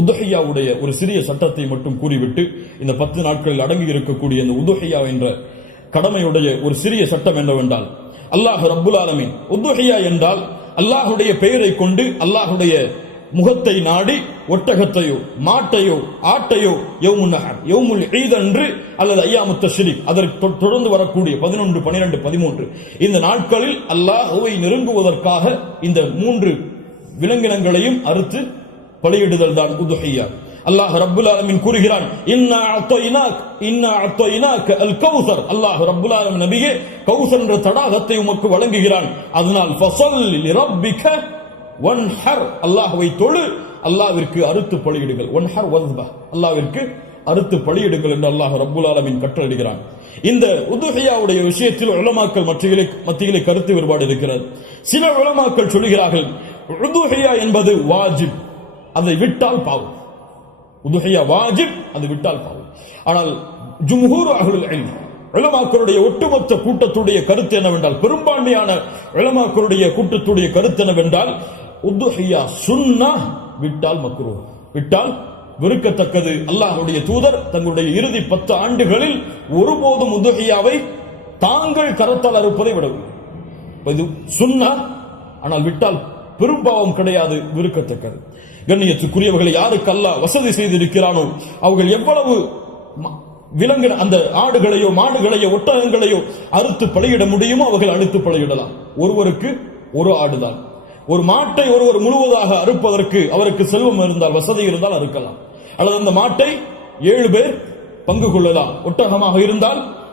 உதுஹையாவுடைய ஒரு சிறிய சட்டத்தை மட்டும் கூறிவிட்டு இந்த பத்து நாட்களில் அடங்கி இருக்கக்கூடிய இந்த உதுஹையா என்ற கடமையுடைய ஒரு சிறிய சட்டம் என்னவென்றால் அல்லாஹ் ரப்புல் ஆலமீன். உதுஹையா என்றால் அல்லாஹுடைய பெயரை கொண்டு அல்லாஹுடைய முகத்தை நாடி ஒட்டகத்தையோ மாட்டையோ ஆட்டையோ யௌமுன் நஹர் ஈத் அன்று அல்லது ஐயாமுத்த தஷ்ரீக் அதற்கு தொடர்ந்து வரக்கூடிய பதினொன்று பனிரெண்டு பதிமூன்று. இந்த நாட்களில் அல்லாஹுவை நெருங்குவதற்காக இந்த மூன்று விலங்கினங்களையும் அறுத்து பலியிடுதல் தான் உதுஹையா. அல்லாஹ் ரப்புல் ஆலமின் கூறுகிறான் இன்னா அத்தயினாக் இன்னா அத்தயினாக் அல் கௌசர் அல்லாஹ் ரப்புல் ஆலம் நபியே கௌசர் என்ற தடாகத்தை உமக்கு வழங்குகிறான். அதனால் ஃபசல் ரப்பிக ஒன் ஹர் அல்லாஹ்வை தொழு அல்லாவிற்கு அறுத்து பலியிடுங்கள். வன்ஹர் வஸ்பா. அல்லாவிற்கு அறுத்து பலியிடுங்கள் என்று அல்லாஹ் ரப்புல் ஆலமின் கட்டளையிடுகிறான். இந்த உதுகையாவுடைய விஷயத்தில் உலமாக்கள் மத்தியிலே மத்தியிலே கருத்து வேறுபாடு இருக்கிறது. சில உலமாக்கள் சொல்கிறார்கள் உதுகையா என்பது வாஜிப். அதை விட்டால் பாவம். உதுஹையா வாஜிப் அது விட்டால் பாவம். ஆனால் ஜும்ஹூர் அகலுல் இல்ம் உலமாக்களுடைய ஒட்டுமொத்த கூட்டத்துடைய கருத்து என்னவென்றால் பெரும்பான்மையான உலமாக்களுடைய கூட்டத்துடைய கருத்து என்னவென்றால் உதுஹையா சுன்னா விட்டால் மக்ரூ. விட்டால் வெறுக்கத்தக்கது. அல்லாஹுடைய தூதர் தங்களுடைய இறுதி பத்து ஆண்டுகளில் ஒருபோதும் உதுஹையாவை தாங்கள் கரத்தால் அறுப்பதை விடவில்லை இது சுன்னா ஆனால் விட்டால் பெரும்பாவம் கிடையாது விருக்கத்தக்கது கண்ணியத்துக்குரியவர்களை யாருக்கு அல்லாஹ் வசதி செய்திருக்கிறானோ அவர்கள் எவ்வளவு ம- விலங்கு அந்த ஆடுகளையோ மாடுகளையோ ஒட்டகங்களையோ அறுத்து பலியிட முடியுமோ அவர்கள் அறுத்து பலியிடலாம். ஒருவருக்கு ஒரு ஆடுதான். ஒரு மாட்டை ஒருவர் முழுவதாக அறுப்பதற்கு அவருக்கு செல்வம் இருந்தால் வசதி இருந்தால் அறுக்கலாம். அல்லது அந்த மாட்டை ஏழு பேர் பங்கு கொள்ளலாம். ஒட்டகமாக இருந்தால்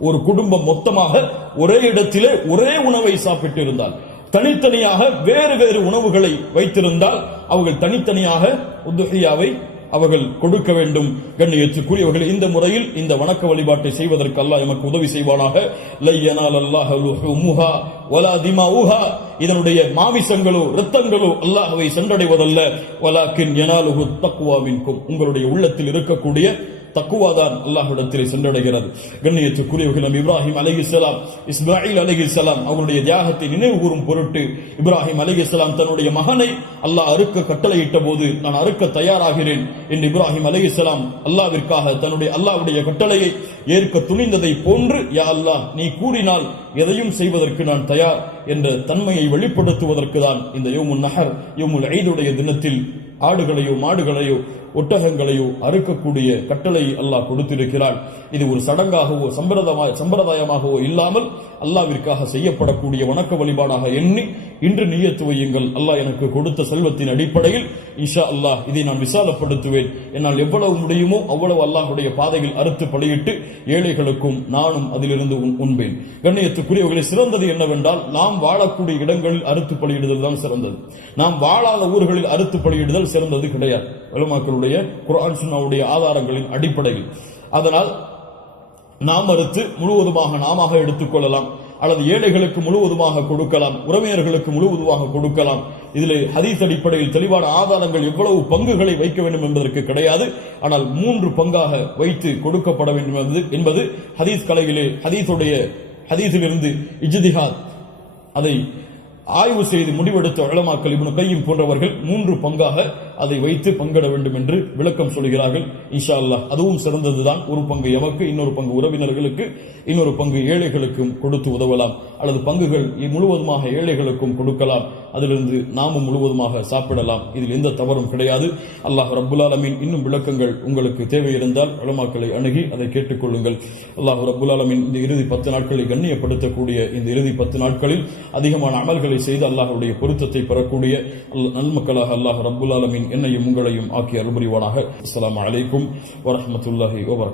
ஒரு குடும்பம் மொத்தமாக ஒரே இடத்திலே ஒரே உணவை சாப்பிட்டு இருந்தால் தனித்தனியாக வேறு வேறு உணவுகளை வைத்திருந்தால் அவர்கள் தனித்தனியாக உதுஹியாவை அவர்கள் கொடுக்க வேண்டும். கண்ணியத்துக்குரியவர்கள் இந்த முறையில் இந்த வணக்க வழிபாட்டை செய்வதற்கு அல்லாஹ் எமக்கு உதவி செய்வானாக. லையனால் அல்லாஹ் முஹா வலா திமாவுஹா இதனுடைய மாமிசங்களோ ரத்தங்களோ அல்லாஹவை சென்றடைவதல்ல. வலாக்கின் எனாலுகு தக்குவாவின்கும் உங்களுடைய உள்ளத்தில் இருக்கக்கூடிய தக்குவாதான் அல்லாஹ்விடத்திலே சென்றடைகிறது. கண்ணியத்துக்குரியவர்கள் நபி இப்ராஹிம் அலைஹிஸ்ஸலாம் இஸ்மாயில் அலைஹிஸ்ஸலாம் அவருடைய தியாகத்தை நினைவு கூறும் பொருட்டு இப்ராஹிம் அலைஹிஸ்ஸலாம் தன்னுடைய மகனை அல்லாஹ் அறுக்க கட்டளையிட்ட போது நான் அறுக்க தயாராகிறேன் என்று இப்ராஹிம் அலைஹிஸ்ஸலாம் அல்லாவிற்காக தன்னுடைய அல்லாஹ்வுடைய கட்டளையை ஏற்க துணிந்ததை போன்று யா அல்லாஹ் நீ கூறினால் எதையும் செய்வதற்கு நான் தயார் என்ற தன்மையை வெளிப்படுத்துவதற்கு தான் இந்த யோமுல் நஹர் யோமுல் ஐதுடைய தினத்தில் ஆடுகளையோ மாடுகளையோ ஒட்டகங்களையோ அறுக்கக்கூடிய கட்டளை அல்லாஹ் கொடுத்திருக்கிறான். இது ஒரு சடங்காகவோ சம்பிரதாய சம்பிரதாயமாகவோ இல்லாமல் அல்லாவிற்காக செய்யப்படக்கூடிய வணக்க வழிபாடாக எண்ணி இன்று நியத்து வையுங்கள் அல்லாஹ் எனக்கு கொடுத்த செல்வத்தின் அடிப்படையில் இஷா அல்லாஹ் இதை நான் விசாலப்படுத்துவேன். என்னால் எவ்வளவு முடியுமோ அவ்வளவு அல்லாஹுடைய பாதையில் அறுத்து பலியிட்டு ஏழைகளுக்கும் நானும் அதிலிருந்து உண்பேன். கண்ணியத்துக்குரியவர்களை சிறந்தது என்னவென்றால் நாம் வாழக்கூடிய இடங்களில் அறுத்து பலியிடுதல் தான் சிறந்தது. நாம் வாழாத ஊர்களில் அறுத்து பலியிடுதல் சிறந்தது கிடையாது. வலுமாக்களுடைய குரான் சுன்னாவுடைய ஆதாரங்களின் அடிப்படையில். அதனால் நாம் அறுத்து முழுவதுமாக நாமாக எடுத்துக்கொள்ளலாம் அல்லது ஏழைகளுக்கு முழுவதுமாக கொடுக்கலாம். உறவினர்களுக்கு முழுவதுமாக கொடுக்கலாம். இதில் ஹதீஸ் அடிப்படையில் தெளிவான ஆதாரங்கள் எவ்வளவு பங்குகளை வைக்க வேண்டும் என்பதற்கு கிடையாது. ஆனால் மூன்று பங்காக வைத்து கொடுக்கப்பட வேண்டும் என்பது என்பது ஹதீஸ் கலையிலே ஹதீஸுடைய ஹதீஸிலிருந்து இஜ்திஹாத். அதை ஆய்வு செய்து முடிவெடுத்த உலமாக்கல் இப்னு கையும் போன்றவர்கள் மூன்று பங்காக அதை வைத்து பங்கிட வேண்டும் என்று விளக்கம் சொல்கிறார்கள். இன்ஷா அல்லாஹ் அதுவும் சிறந்ததுதான். ஒரு பங்கு எமக்கு இன்னொரு பங்கு உறவினர்களுக்கு இன்னொரு பங்கு ஏழைகளுக்கும் கொடுத்து உதவலாம். அல்லது பங்குகள் முழுவதுமாக ஏழைகளுக்கும் கொடுக்கலாம். அதிலிருந்து நாமும் முழுவதுமாக சாப்பிடலாம். இதில் எந்த தவறும் கிடையாது. அல்லாஹ் ரப்புல் இன்னும் விளக்கங்கள் உங்களுக்கு தேவை இருந்தால் உலமாக்களை அணுகி அதை கேட்டுக்கொள்ளுங்கள் அல்லாஹ் ரப்புல் இந்த இறுதி பத்து நாட்களை கண்ணியப்படுத்தக்கூடிய இந்த இறுதி பத்து நாட்களில் அதிகமான அமல்களை செய்து அல்லாஹ்வுடைய பொருத்தத்தை பெறக்கூடிய அல்ல- நல்மக்களாக அல்லாஹ் ரப்புல் என்னையும் உங்களையும் ஆக்கி அருள்புரிவானாக அஸ்ஸலாமு அலைக்கும் வரஹ்மத்துல்லாஹி வபரகாத்துஹு